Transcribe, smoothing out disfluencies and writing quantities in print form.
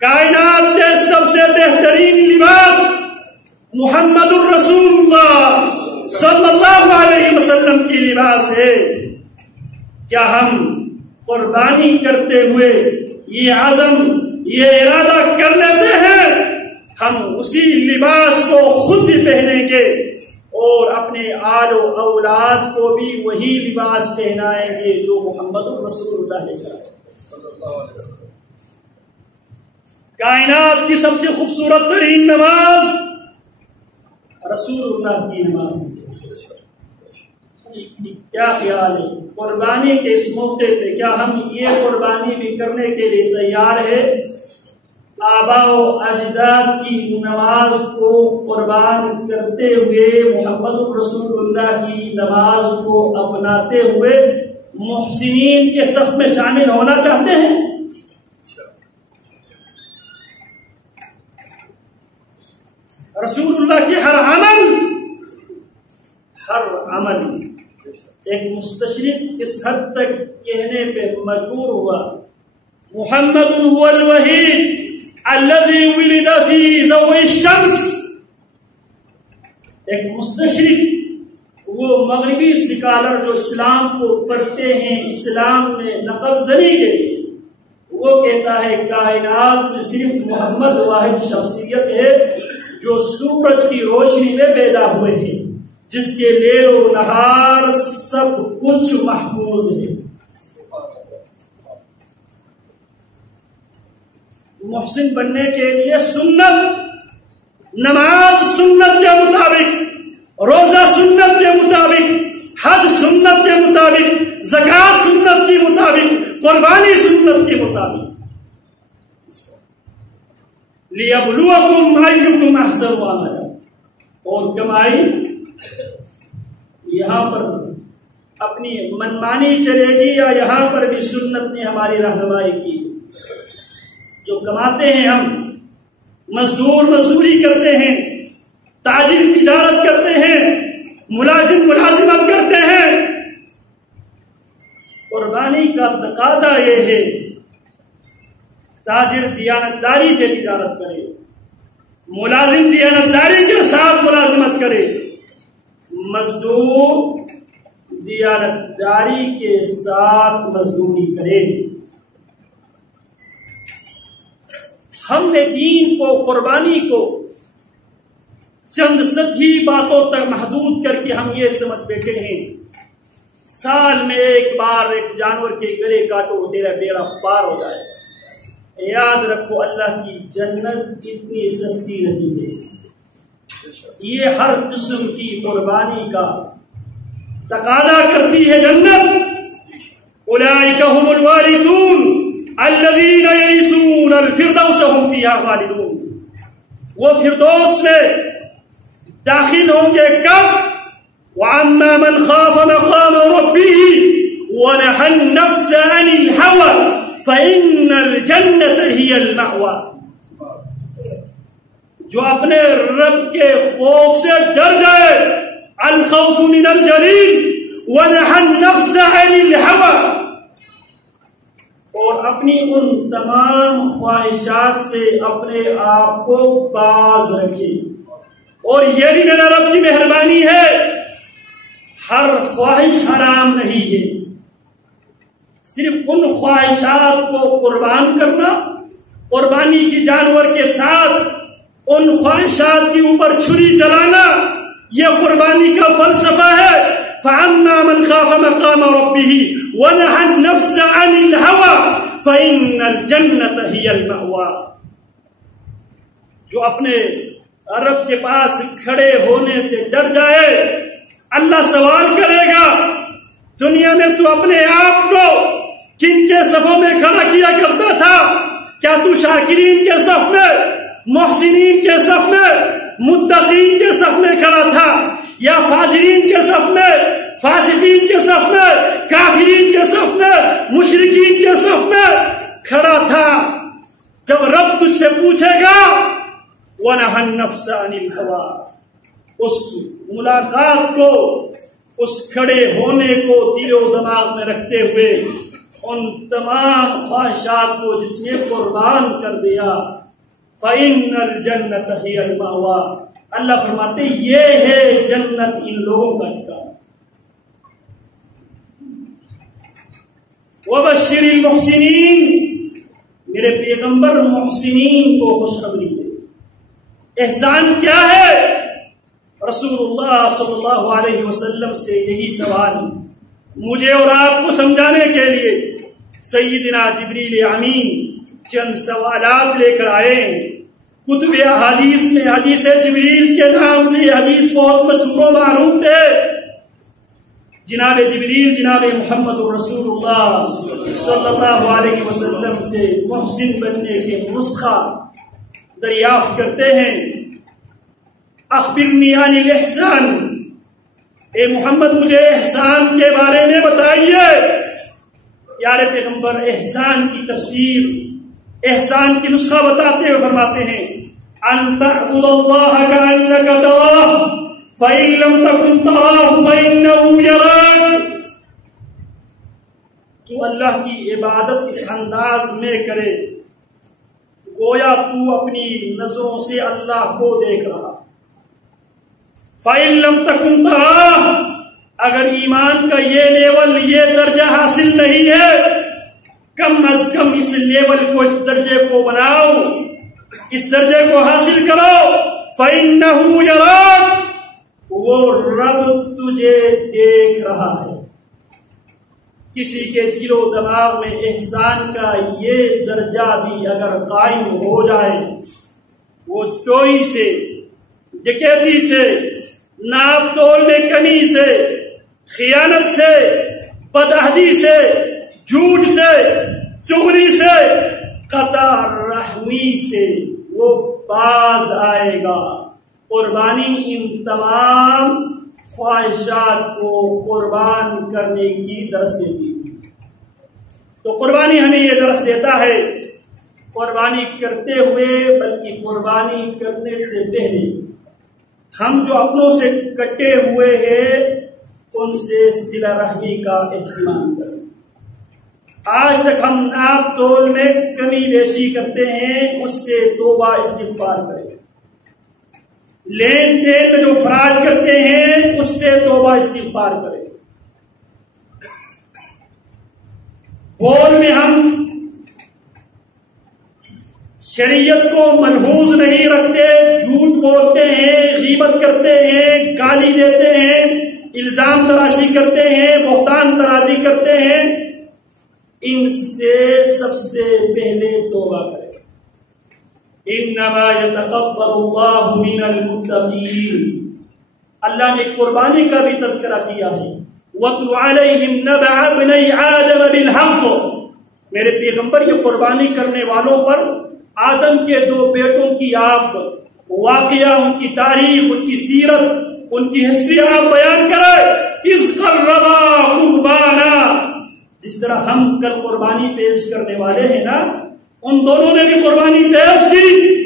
کائنات کے سب سے بہترین لباس محمد الرسول اللہ صلی اللہ علیہ وسلم کی لباس ہے. کیا ہم قربانی کرتے ہوئے یہ عزم یہ ارادہ کر لیتے ہیں ہم اسی لباس کو خود بھی پہنیں گے اور اپنے آل و اولاد کو بھی وہی لباس پہنائیں گے جو محمد رسول اللہ صلی اللہ علیہ وسلم. کائنات کی سب سے خوبصورت ترین نماز رسول اللہ کی نماز. کیا خیال ہے قربانی کے اس موقع پہ کیا ہم یہ قربانی بھی کرنے کے لیے تیار ہے آبا و اجداد کی نماز کو قربان کرتے ہوئے محمد رسول اللہ کی نماز کو اپناتے ہوئے محسنین کے صف میں شامل ہونا چاہتے ہیں؟ رسول اللہ کی ہر عمل ایک مستشرق اس حد تک کہنے پہ مجبور ہوا محمد هو الوحید الذي ولد في ضوء الشمس. ایک مستشرق وہ مغربی سکالر جو اسلام کو پڑھتے ہیں اسلام میں نقب زنی کے وہ کہتا ہے کائنات میں صرف محمد واحد شخصیت ہے جو سورج کی روشنی میں پیدا ہوئے ہیں جس کے لیل و نہار سب کچھ محفوظ ہے. محسن بننے کے لیے سنت نماز سنت کے مطابق روزہ سنت کے مطابق حج سنت کے مطابق زکات سنت کے مطابق قربانی سنت کے مطابق لِيَبْلُوَكُمْ أَيُّكُمْ أَحْسَنُ عَمَلًا. اور کمائی یہاں پر اپنی منمانی چلے گی یا یہاں پر بھی سنت نے ہماری رہنمائی کی. جو کماتے ہیں ہم مزدوری کرتے ہیں تاجر تجارت کرتے ہیں ملازم ملازمت کرتے ہیں. قربانی کا تقاضا یہ ہے تاجر دیانتداری سے تجارت کرے ملازم دیانتداری کے ساتھ ملازمت کرے مزدور دیانتداری کے ساتھ مزدوری کرے. ہم نے دین کو قربانی کو چند سطحی باتوں تک محدود کر کے ہم یہ سمجھ بیٹھے ہیں سال میں ایک بار ایک جانور کے گلے کاٹو تیرا بیڑا پار ہو جائے. یاد رکھو اللہ کی جنت اتنی سستی نہیں ہے. یہ ہر قسم کی قربانی کا تقاضا کرتی ہے جنت. اولئک هم الوارثون الذین یرثون الفردوس هم فیہا خالدون. وہ فردوس میں داخل ہوں گے کب؟ وَعَمَّا مَنْ خَافَ مَقَامَ رَبِّهِ وَنَهَى النَّفْسَ عَنِ الْهَوَى فَإِنَّ الْجَنَّةَ هِيَ الْمَأْوَى. جو اپنے رب کے خوف سے ڈر جائے الخوف من الجلیل وَنَهَى النَّفْسَ عَنِ الْهَوَى اور اپنی ان تمام خواہشات سے اپنے آپ کو باز رکھے. اور یہ بھی میرا رب کی مہربانی ہے ہر خواہش حرام نہیں ہے. صرف ان خواہشات کو قربان کرنا قربانی کی جانور کے ساتھ ان خواہشات کے اوپر چھری چلانا یہ قربانی کا فلسفہ ہے. فَأَمَّا مَنْ خَافَ مَقَامَ رَبِّهِ وَنَهَى النَّفْسَ عَنِ الْهَوَى فَإِنَّ الْجَنَّةَ هِيَ الْمَأْوَى. جو اپنے رب کے پاس کھڑے ہونے سے ڈر جائے اللہ سوال کرے گا دنیا میں تو اپنے آپ کو کن کے صفوں میں کھڑا کیا کرتا تھا؟ کیا تو شاکرین کے صف میں محسنین کے صف میں متقین کے صف میں کھڑا تھا یا فاجرین کے صف میں فاسقین کے صف میں کافرین کے صف میں مشرکین کے صف میں کھڑا تھا؟ جب رب تجھ سے پوچھے گا وَنَهَى النَّفْسَ عَنِ الْهَوَى اس ملاقات کو اس کھڑے ہونے کو دل و دماغ میں رکھتے ہوئے ان تمام خواہشات کو جس نے قربان کر دیا، فَإِنَّ الْجَنَّةَ هِيَ الْمَأْوَىٰ، اللہ فرماتے یہ ہے جنت ان لوگوں کا ٹھکانہ۔ وَبَشِّرِ الْمُحْسِنِينَ، میرے پیغمبر محسنین کو خوشخبری دے۔ احسان کیا ہے؟ رسول اللہ صلی اللہ علیہ وسلم سے یہی سوال مجھے اور آپ کو سمجھانے کے لیے سیدنا جبریل امین چند سوالات لے کر آئے ہیں۔ کتب احادیث میں حدیث جبریل کے نام سے یہ حدیث بہت مشہور و معروف ہے۔ جناب جبریل جناب محمد رسول اللہ صلی اللہ علیہ وسلم سے محسن بننے کے نسخہ دریافت کرتے ہیں۔ اخبرنی عن الاحسان، اے محمد مجھے احسان کے بارے میں بتائیے۔ پیارے پیغمبر احسان کی تفسیر، احسان کی نسخہ بتاتے ہوئے فرماتے ہیں ان تعبد اللہ کأنک تراہ فإن لم تکن تراہ فإنہ یراک، تو اللہ کی عبادت اس انداز میں کرے گویا تو اپنی نظروں سے اللہ کو دیکھ رہا۔ فَإِن لَمْ تَكُنْ تَرَاهُ، اگر ایمان کا یہ لیول، یہ درجہ حاصل نہیں ہے، کم از کم اس لیول کو، اس درجے کو بناؤ، اس درجے کو حاصل کرو۔ فَإِنَّهُ يَرَاكَ، وہ رب تجھے دیکھ رہا ہے۔ کسی کے دل و دماغ میں احسان کا یہ درجہ بھی اگر قائم ہو جائے، وہ چوری سے، ڈکیتی سے، ناپ تول میں کمی سے، خیانت سے، بدعہدی سے، جھوٹ سے، چغلی سے، قطع رحمی سے وہ باز آئے گا۔ قربانی ان تمام خواہشات کو قربان کرنے کی درس دیتی ہے۔ تو قربانی ہمیں یہ درس دیتا ہے، قربانی کرتے ہوئے بلکہ قربانی کرنے سے پہلے ہم جو اپنوں سے کٹے ہوئے ہیں ان سے صلہ رحمی کا اہتمام کریں۔ آج تک ہم ناپ تول میں کمی بیشی کرتے ہیں، اس سے توبہ استغفار کریں۔ لین دین میں جو فراڈ کرتے ہیں اس سے توبہ استغفار کریں۔ بول میں ہم شریعت کو ملحوظ نہیں رکھتے، جھوٹ بولتے ہیں، غیبت کرتے ہیں، گالی دیتے ہیں، الزام تراشی کرتے ہیں، بہتان تراشی کرتے ہیں، ان سے سب سے پہلے توبہ کریں۔ انما یتقبل اللہ من المتقین، اللہ نے قربانی کا بھی تذکرہ کیا ہے۔ وَاتْلُ عَلَيْهِمْ نَبَأَ ابْنَيْ آدَمَ بِالْحَقِّ، میرے پیغمبر یہ قربانی کرنے والوں پر آدم کے دو بیٹوں کی آپ واقعہ، ان کی تاریخ، ان کی سیرت، ان کی ہسٹری آپ بیان کریں۔ اِذْ قَرَّبَا قُرْبَانًا، جس طرح ہم کل قربانی پیش کرنے والے ہیں نا، ان دونوں نے بھی قربانی پیش کی۔